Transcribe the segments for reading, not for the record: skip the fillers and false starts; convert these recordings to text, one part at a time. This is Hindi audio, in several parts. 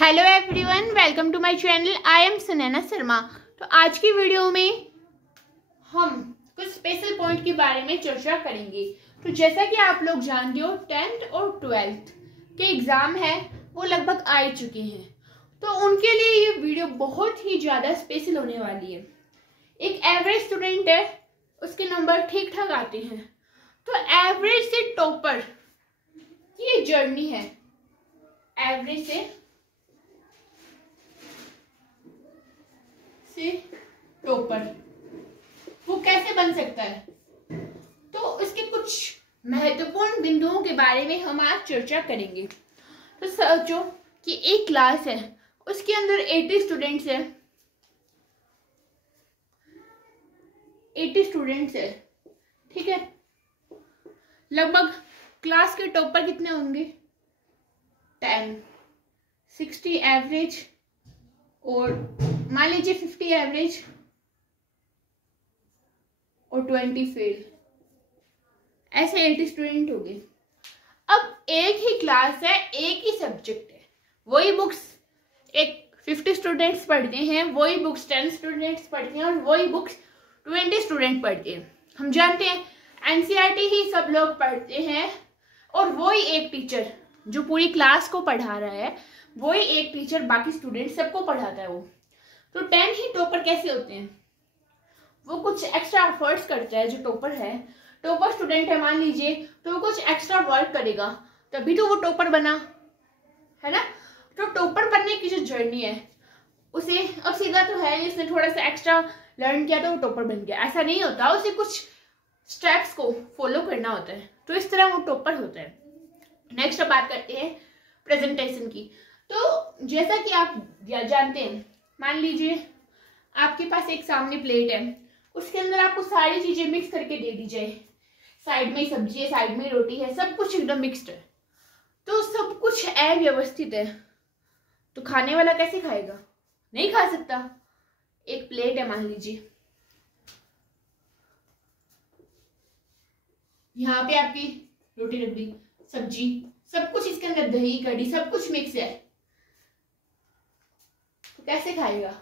Hello everyone, welcome to my channel. I am Sunaina Sharma. तो आज की वीडियो में हम कुछ स्पेशल पॉइंट के बारे में चर्चा करेंगे। तो जैसा कि आप लोग जानते हो, 10th और 12th के एग्जाम है वो लगभग आ ही चुके हैं, तो उनके लिए ये वीडियो बहुत ही ज़्यादा स्पेशल होने वाली है। एक एवरेज स्टूडेंट है, उसके नंबर ठीक ठाक आते हैं, तो एवरेज से टॉपर की ये जर्नी है। एवरेज से टॉपर वो कैसे बन सकता है, तो उसके कुछ महत्वपूर्ण बिंदुओं के बारे में हम आज चर्चा करेंगे। तो सोचो कि एक क्लास है, उसके अंदर 80 स्टूडेंट्स है, 80 स्टूडेंट्स है, ठीक है। लगभग क्लास के टॉपर कितने होंगे? 10, 60 एवरेज और मान लीजिए 50 एवरेज और 20 फेल, ऐसे 80 स्टूडेंट हो गए। अब एक ही क्लास है, एक ही सब्जेक्ट है, वही बुक्स एक 50 स्टूडेंट्स पढ़ते हैं, वही बुक्स 10 स्टूडेंट्स पढ़ते हैं और वही बुक्स 20 स्टूडेंट पढ़ते हैं। हम जानते हैं एनसीईआरटी ही सब लोग पढ़ते हैं और वही एक टीचर जो पूरी क्लास को पढ़ा रहा है, वही एक टीचर बाकी स्टूडेंट सबको पढ़ाता है। वो तो 10 ही टॉपर कैसे होते हैं? वो कुछ एक्स्ट्रा एफर्ट्स करता है। जो टॉपर है, टॉपर स्टूडेंट है मान लीजिए, तो वो कुछ एक्स्ट्रा वर्क करेगा तभी तो वो टॉपर बना, है ना। तो टॉपर बनने की जो जर्नी है उसे अब सीधा तो है, उसने थोड़ा सा एक्स्ट्रा लर्न किया तो वो टॉपर बन गया, ऐसा नहीं होता। उसे कुछ स्टेप्स को फॉलो करना होता है, तो इस तरह वो टॉपर होता है। नेक्स्ट बात करते हैं प्रेजेंटेशन की। तो जैसा कि आप जानते हैं, मान लीजिए आपके पास एक सामने प्लेट है, उसके अंदर आपको सारी चीजें मिक्स करके दे दी जाए। साइड में सब्जी है, साइड में रोटी है, सब कुछ एकदम मिक्स्ड है, तो सब कुछ अव्यवस्थित है, तो खाने वाला कैसे खाएगा? नहीं खा सकता। एक प्लेट है मान लीजिए, यहाँ पे आपकी रोटी रख दी, सब्जी, सब कुछ इसके अंदर, दही कढ़ी सब कुछ मिक्स है, तो कैसे खाएगा?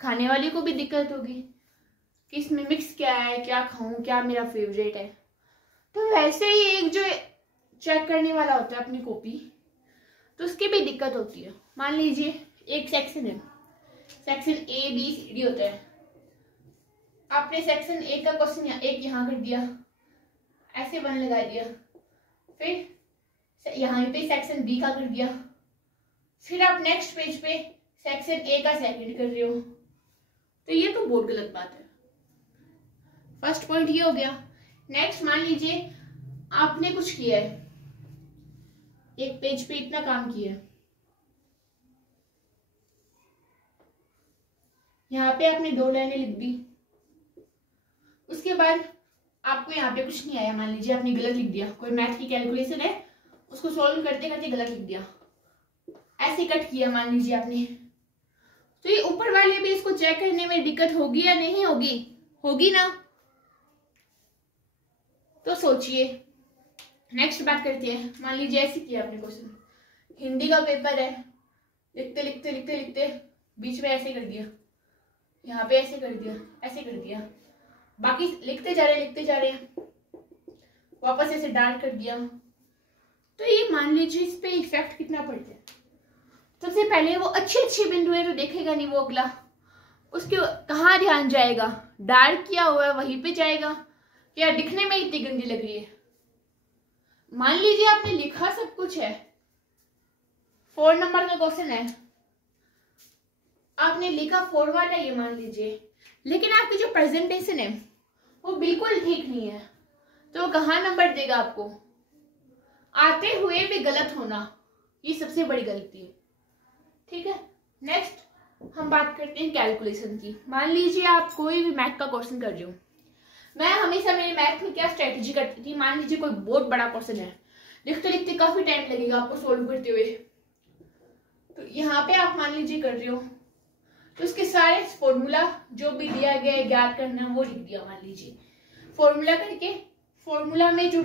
खाने वाले को भी दिक्कत होगी कि इसमें मिक्स क्या है, क्या खाऊं, क्या मेरा फेवरेट है। तो वैसे ही एक जो चेक करने वाला होता है अपनी कॉपी, तो उसकी भी दिक्कत होती है। मान लीजिए एक सेक्शन है, section A B C D होता है, आपने सेक्शन ए का क्वेश्चन एक यहाँ कर दिया, ऐसे वन लगा दिया, फिर यहाँ पे सेक्शन बी का कर दिया, फिर आप नेक्स्ट पेज पे सेक्शन ए का सेकंड कर रहे हो, तो ये तो बहुत गलत बात है। फर्स्ट पॉइंट ये हो गया। नेक्स्ट मान लीजिए आपने कुछ किया है, एक पेज पे इतना काम किया, यहाँ पे आपने 2 लाइनें लिख दी, उसके बाद आपको यहाँ पे कुछ नहीं आया, मान लीजिए आपने गलत लिख दिया, कोई मैथ की कैलकुलेशन है उसको सॉल्व करते करते गलत लिख दिया, ऐसे कट किया मान लीजिए आपने, तो ये ऊपर वाले भी इसको चेक करने में दिक्कत होगी या नहीं होगी? होगी ना। तो सोचिए। नेक्स्ट बात करते हैं, मान लीजिए ऐसे किया आपने क्वेश्चन, हिंदी का पेपर है, लिखते लिखते लिखते लिखते बीच में ऐसे कर दिया, यहाँ पे ऐसे कर दिया, ऐसे कर दिया, बाकी लिखते जा रहे हैं, वापस ऐसे डार्क कर दिया, तो ये मान लीजिए इस पे इफेक्ट कितना पड़ता है। सबसे पहले वो अच्छी बिंदु है तो देखेगा नहीं वो अगला, उसके कहाँ ध्यान जाएगा? डार्क किया हुआ है वहीं पे जाएगा, क्या दिखने में इतनी गंदी लग रही है? मान लीजिए आपने लिखा सब कुछ है, 4 नंबर का क्वेश्चन है, आपने लिखा फॉरवर्ड है ये मान लीजिए, लेकिन आपकी जो प्रेजेंटेशन है वो बिल्कुल ठीक नहीं है, तो कहाँ नंबर देगा आपको? आते हुए भी गलत होना, ये सबसे बड़ी गलती है, ठीक है। नेक्स्ट हम बात करते हैं कैलकुलेशन की। मान लीजिए आप कोई भी मैथ का क्वेश्चन कर रहे हो, मैं हमेशा मेरे मैथ में क्या स्ट्रेटेजी करती थी, मान लीजिए कोई बहुत बड़ा क्वेश्चन है, लिखते लिखते काफी टाइम लगेगा आपको सोल्व करते हुए, तो यहाँ पे आप मान लीजिए कर रहे हो, तो उसके सारे फॉर्मूला जो भी दिया गया है ज्ञात करना वो लिख दिया, मान लीजिए फॉर्मूला करके, फॉर्मूला में जो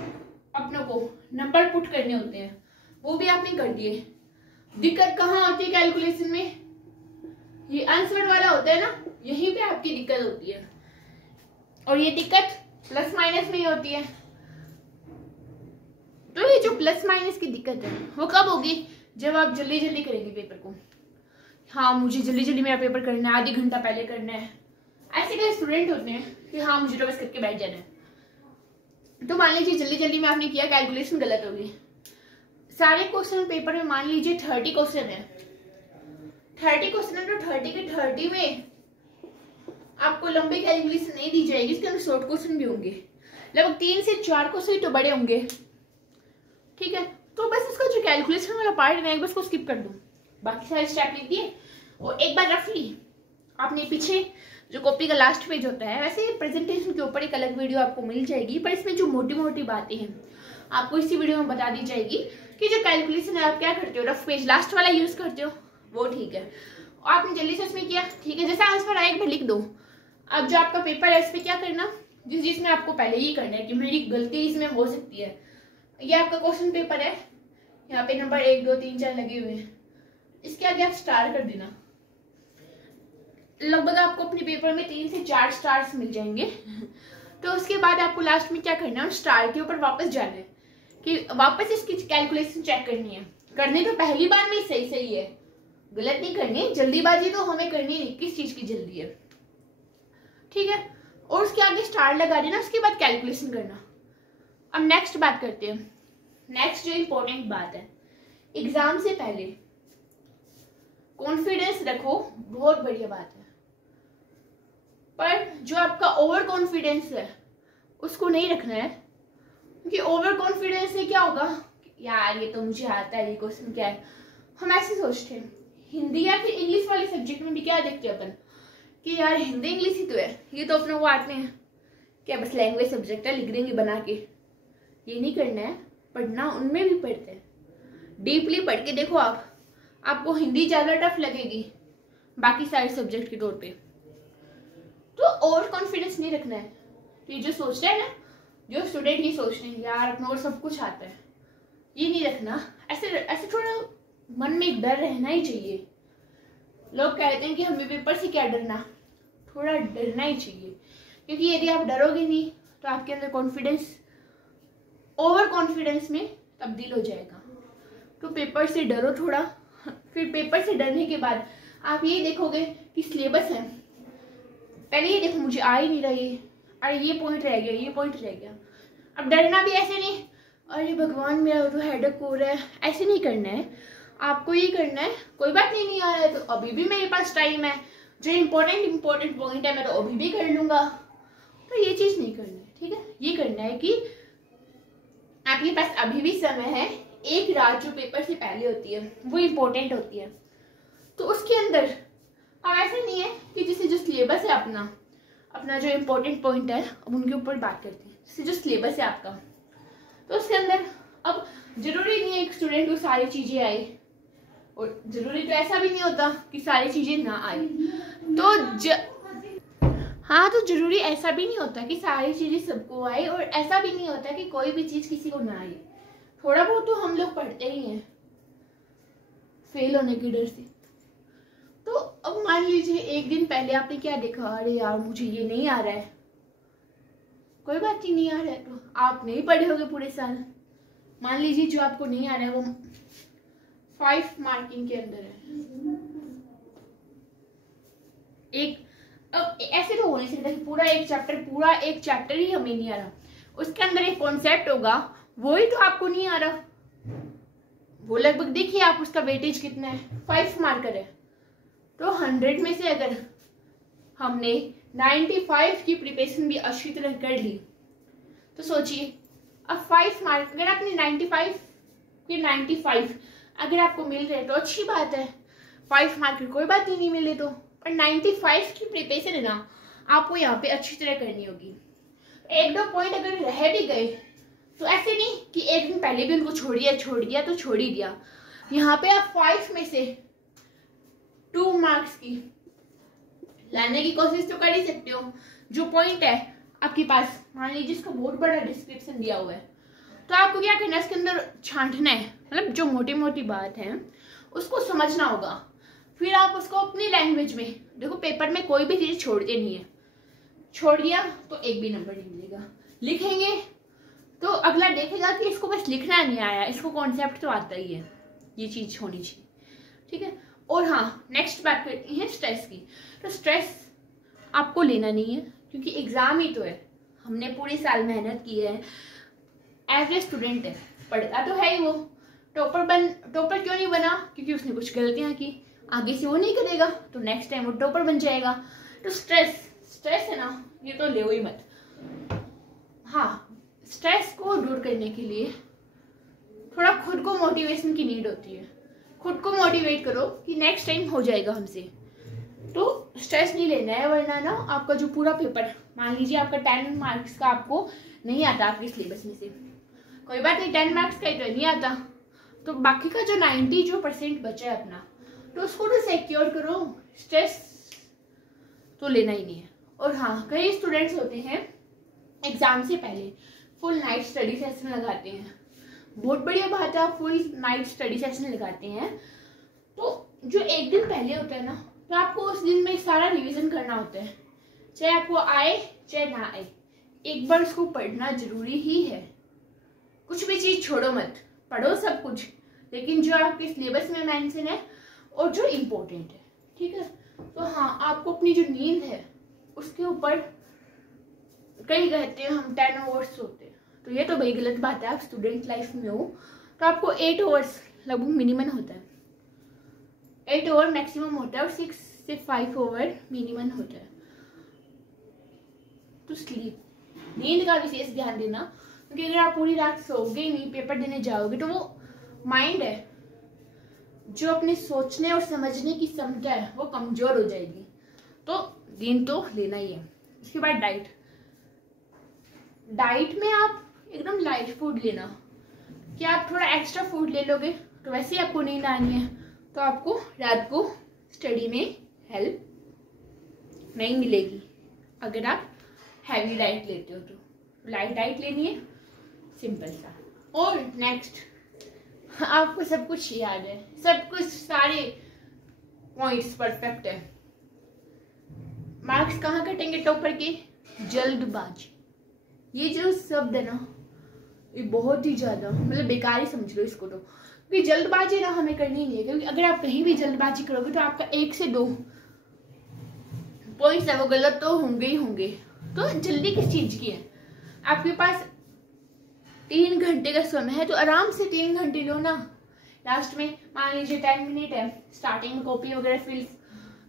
अपनों को नंबर पुट करने होते हैं वो भी आपने कर दिए, दिक्कत कहाँ होती है कैलकुलेशन में? ये आंसर वाला होता है ना, यहीं पे आपकी दिक्कत होती है। और ये दिक्कत प्लस माइनस में ही होती है। तो ये जो प्लस माइनस की दिक्कत है वो कब होगी? जब आप जल्दी जल्दी करेंगे पेपर को। हाँ मुझे जल्दी जल्दी मेरा पेपर करना है, आधी घंटा पहले करना है। ऐसे कई स्टूडेंट होते हैं कि हाँ मुझे तो बस करके बैठ जाना है। तो मान लीजिए जल्दी जल्दी में आपने किया, कैलकुलेशन गलत होगी। सारे क्वेश्चन पेपर में मान लीजिए 30 क्वेश्चन है, 30 क्वेश्चन है, तो 30 के 30 में आपको लंबी कैलकुलेशन नहीं दी जाएगी, इसके अंदर शॉर्ट क्वेश्चन भी होंगे। लगभग 3 से 4 क्वेश्चन तो बड़े होंगे, ठीक है। तो बस उसका जो कैलकुलेशन वाला पार्ट है बस को स्किप कर दो, बाकी सारे स्टेप लिख दिए। और एक बार रफली आपने पीछे जो कॉपी का लास्ट पेज होता है, वैसे प्रेजेंटेशन के ऊपर एक अलग वीडियो आपको मिल जाएगी, पर इसमें जो मोटी मोटी बातें हैं आपको इसी वीडियो में बता दी जाएगी कि जो कैलकुलेशन है आप क्या करते हो, रफ पेज लास्ट वाला यूज करते हो वो ठीक है। और आपने जल्दी से उसमें किया, ठीक है, जैसा आंसर आए एक बार लिख दो। अब जो आपका पेपर है इसमें क्या करना, जिसमें आपको पहले ही करना है कि मेरी गलती इसमें हो सकती है। ये आपका क्वेश्चन पेपर है, यहाँ पे नंबर 1 2 3 4 लगे हुए हैं, इसके आगे आप स्टार कर देना। लगभग आपको अपने पेपर में 3 से 4 स्टार्स मिल जाएंगे। तो उसके बाद आपको लास्ट में क्या करना है, स्टार के ऊपर वापस जाना है कि वापस इसकी कैलकुलेशन चेक करनी है। करनी तो पहली बार में सही सही है, गलत नहीं करनी। जल्दीबाजी तो हमें करनी नहीं, किस चीज की जल्दी है, ठीक है। और उसके आगे स्टार लगा देना, उसके बाद कैलकुलेशन करना। अब नेक्स्ट बात करते हैं। नेक्स्ट जो इंपॉर्टेंट बात है, एग्जाम से पहले कॉन्फिडेंस रखो, बहुत बढ़िया बात है, पर जो आपका ओवर कॉन्फिडेंस है उसको नहीं रखना है। क्योंकि ओवर कॉन्फिडेंस से क्या होगा, यार ये तो मुझे आता है, ये क्वेश्चन क्या है, हम ऐसे सोचते हैं। हिंदी या फिर इंग्लिश वाले सब्जेक्ट में भी क्या देखते हैं अपन कि यार हिंदी इंग्लिश ही तो है, ये तो अपने को आते हैं, क्या बस लैंग्वेज सब्जेक्ट है, लिख देंगे बना के। ये नहीं करना है, पढ़ना उनमें भी पढ़ते हैं, डीपली पढ़ के देखो। आपको हिंदी ज्यादा टफ लगेगी बाकी सारे सब्जेक्ट के तौर पे। तो ओवर कॉन्फिडेंस नहीं रखना है। तो ये जो सोच रहे हैं ना, जो स्टूडेंट ये सोच रहे हैं यार अपने और सब कुछ आता है, ये नहीं रखना। ऐसे थोड़ा मन में एक डर रहना ही चाहिए। लोग कहते हैं कि हमें पेपर से क्या डरना, थोड़ा डरना ही चाहिए। क्योंकि यदि आप डरोगे नहीं तो आपके अंदर कॉन्फिडेंस ओवर कॉन्फिडेंस में तब्दील हो जाएगा। तो पेपर से डरो थोड़ा, फिर पेपर से डरने के बाद आप ये देखोगे कि सिलेबस है, पहले ये देखो मुझे आ ही नहीं रहा ये, अरे ये पॉइंट रह गया, ये पॉइंट रह गया। अब डरना भी ऐसे नहीं, अरे भगवान मेरा तो हेडेक हो रहा है, ऐसे नहीं करना है। आपको ये करना है कोई बात नहीं आ रहा है तो अभी भी मेरे पास टाइम है, जो इम्पोर्टेंट पॉइंट है मैं तो अभी भी कर लूंगा। तो ये चीज नहीं करनी है, ठीक है। ये करना है कि आपके पास अभी भी समय है, एक रात जो पेपर से पहले होती है वो इम्पोर्टेंट होती है। तो उसके अंदर अब ऐसा नहीं है कि जैसे जो सिलेबस है अपना जो इम्पोर्टेंट पॉइंट है, अब उनके ऊपर बात करते हैं। जैसे जो सिलेबस है आपका, तो उसके अंदर अब जरूरी नहीं है एक स्टूडेंट को सारी चीजें आए, और जरूरी तो ऐसा भी नहीं होता कि सारी चीजें ना आए। तो जरूरी ऐसा भी नहीं होता कि सारी चीजें सबको आए, और ऐसा भी नहीं होता कि कोई भी चीज किसी को ना आए। थोड़ा बहुत तो हम लोग पढ़ते ही हैं फेल होने के डर से। तो अब मान लीजिए एक दिन पहले आपने क्या देखा, अरे यार मुझे ये नहीं आ रहा है, कोई बात नहीं आ रहा है तो आप नहीं पढ़े होगे पूरे साल। मान लीजिए जो आपको नहीं आ रहा है वो 5 मार्किंग के अंदर है, अब ऐसे तो हो नहीं सकता कि पूरा एक चैप्टर ही हमें नहीं आ रहा। उसके अंदर एक कॉन्सेप्ट होगा, वो ही तो आपको नहीं आ रहा। वो लगभग देखिए आप उसका वेटेज कितना है, 5 मार्कर है। तो 100 में से अगर हमने 95 की प्रिपरेशन भी अच्छी तरह कर ली तो सोचिए अब 5 मार्क, अगर आपने 95 के 95 अगर आपको मिल रहे तो अच्छी बात है, 5 मार्क कोई बात ही नहीं मिले तो, पर 95 की प्रिपरेशन है ना आपको यहाँ पे अच्छी तरह करनी होगी। 1-2 पॉइंट अगर रह भी गए तो ऐसे नहीं कि एक दिन पहले भी उनको छोड़ दिया तो छोड़ ही दिया। यहाँ पे आप 5 में से 2 मार्क्स की लाने की कोशिश तो कर ही सकते हो। जो पॉइंट है आपके पास, मान लीजिए इसका बहुत बड़ा डिस्क्रिप्शन दिया हुआ है, तो आपको क्या करना है, इसके अंदर छांटना है, मतलब जो मोटी मोटी बात है उसको समझना होगा। फिर आप उसको अपनी लैंग्वेज में देखो, पेपर में कोई भी चीज छोड़ते नहीं है, छोड़ दिया तो एक भी नंबर नहीं मिलेगा। लिखेंगे तो अगला देखेगा कि इसको बस लिखना नहीं आया, इसको कॉन्सेप्ट तो आता ही है, ये चीज होनी चाहिए, ठीक है। और हाँ, नेक्स्ट बात करते हैं स्ट्रेस की। तो स्ट्रेस आपको लेना नहीं है, क्योंकि एग्जाम ही तो है, हमने पूरे साल मेहनत की है, एज ए स्टूडेंट है, पढ़ता तो है ही वो। टॉपर क्यों नहीं बना? क्योंकि उसने कुछ गलतियां की, आगे से वो नहीं करेगा तो नेक्स्ट टाइम वो टॉपर बन जाएगा। तो स्ट्रेस है ना, ये तो ले ही मत। हाँ, स्ट्रेस को दूर करने के लिए थोड़ा खुद को मोटिवेशन की नीड होती है। खुद को मोटिवेट करो कि नेक्स्ट टाइम हो जाएगा हमसे, तो स्ट्रेस नहीं लेना है, वरना ना आपका जो पूरा पेपर, मान लीजिए आपका 10 मार्क्स का आपको नहीं आता आपके सिलेबस में से, कोई बात नहीं, 10 मार्क्स का तो नहीं आता, तो बाकी का जो 90% बचा है अपना, तो उसको तो सिक्योर करो, स्ट्रेस तो लेना ही नहीं है। और हाँ, कई स्टूडेंट्स होते हैं एग्जाम से पहले फुल नाइट स्टडी सेशन लगाते हैं, बहुत बढ़िया बात है, आप फुल नाइट स्टडी सेशन लगाते हैं, तो जो एक दिन पहले होता है ना, तो आपको उस दिन में सारा रिवीजन करना होता है, चाहे आपको आए चाहे ना आए, एक बार उसको पढ़ना जरूरी ही है। कुछ भी चीज छोड़ो मत, पढ़ो सब कुछ, लेकिन जो आपके सिलेबस में मेंशन है और जो इम्पोर्टेंट है, ठीक है। तो हाँ, आपको अपनी जो नींद है उसके ऊपर, कई कहते हैं हम 10 आवर्स सोते हैं, तो ये तो भाई गलत बात है। आप स्टूडेंट लाइफ में हो तो आपको 8 आवर्स लगभग मिनिमम होता है, 8 आवर मैक्सिमम होता है, और 6 से 5 आवर मिनिमम होता है। तो स्लीप, नींद का विशेष ध्यान देना, क्योंकि अगर आप पूरी रात सोओगे नहीं, पेपर देने जाओगे, तो वो माइंड है जो अपने सोचने और समझने की क्षमता है वो कमजोर हो जाएगी। तो नींद तो लेना ही है। उसके बाद डाइट में आप एकदम लाइट फूड लेना, कि आप थोड़ा एक्स्ट्रा फूड ले लोगे तो वैसे ही आपको नींद आनी है, तो आपको रात को स्टडी में हेल्प नहीं मिलेगी। अगर आप हैवी डाइट लेते हो तो लाइट डाइट लेनी है, सिंपल सा। और नेक्स्ट, आपको सब कुछ याद है, सब कुछ, सारे पॉइंट्स परफेक्ट है, मार्क्स कहाँ कटेंगे टॉपर के? जल्दबाजी। ये जो शब्द है ना, ये बहुत ही ज्यादा मतलब बेकार ही समझ लो इसको, तो क्योंकि जल्दबाजी ना हमें करनी नहीं है, क्योंकि अगर आप कहीं भी जल्दबाजी करोगे तो आपका 1 से 2 पॉइंट्स है वो गलत तो होंगे ही होंगे। तो जल्दी किस चीज की है? आपके पास 3 घंटे का समय है, तो आराम से 3 घंटे लो ना। लास्ट में मान लीजिए 10 मिनट है स्टार्टिंग में कॉपी वगैरह फिल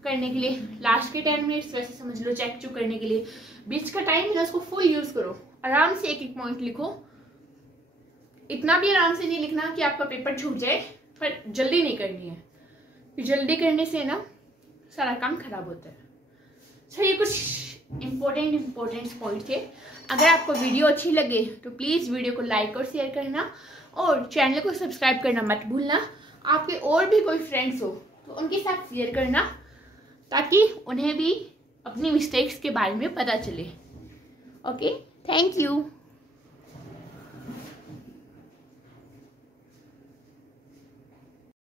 करने के लिए, लास्ट के 10 मिनट्स वैसे समझ लो चेक चुक करने के लिए, बीच का टाइम है ना उसको फुल यूज करो, आराम से एक एक पॉइंट लिखो। इतना भी आराम से नहीं लिखना कि आपका पेपर छूट जाए, पर जल्दी नहीं करनी है, जल्दी करने से ना सारा काम खराब होता है। सर ये कुछ इम्पोर्टेंट पॉइंट थे। अगर आपको वीडियो अच्छी लगे तो प्लीज़ वीडियो को लाइक और शेयर करना, और चैनल को सब्सक्राइब करना मत भूलना। आपके और भी कोई फ्रेंड्स हो तो उनके साथ शेयर करना, ताकि उन्हें भी अपनी मिस्टेक्स के बारे में पता चले। Okay, thank you.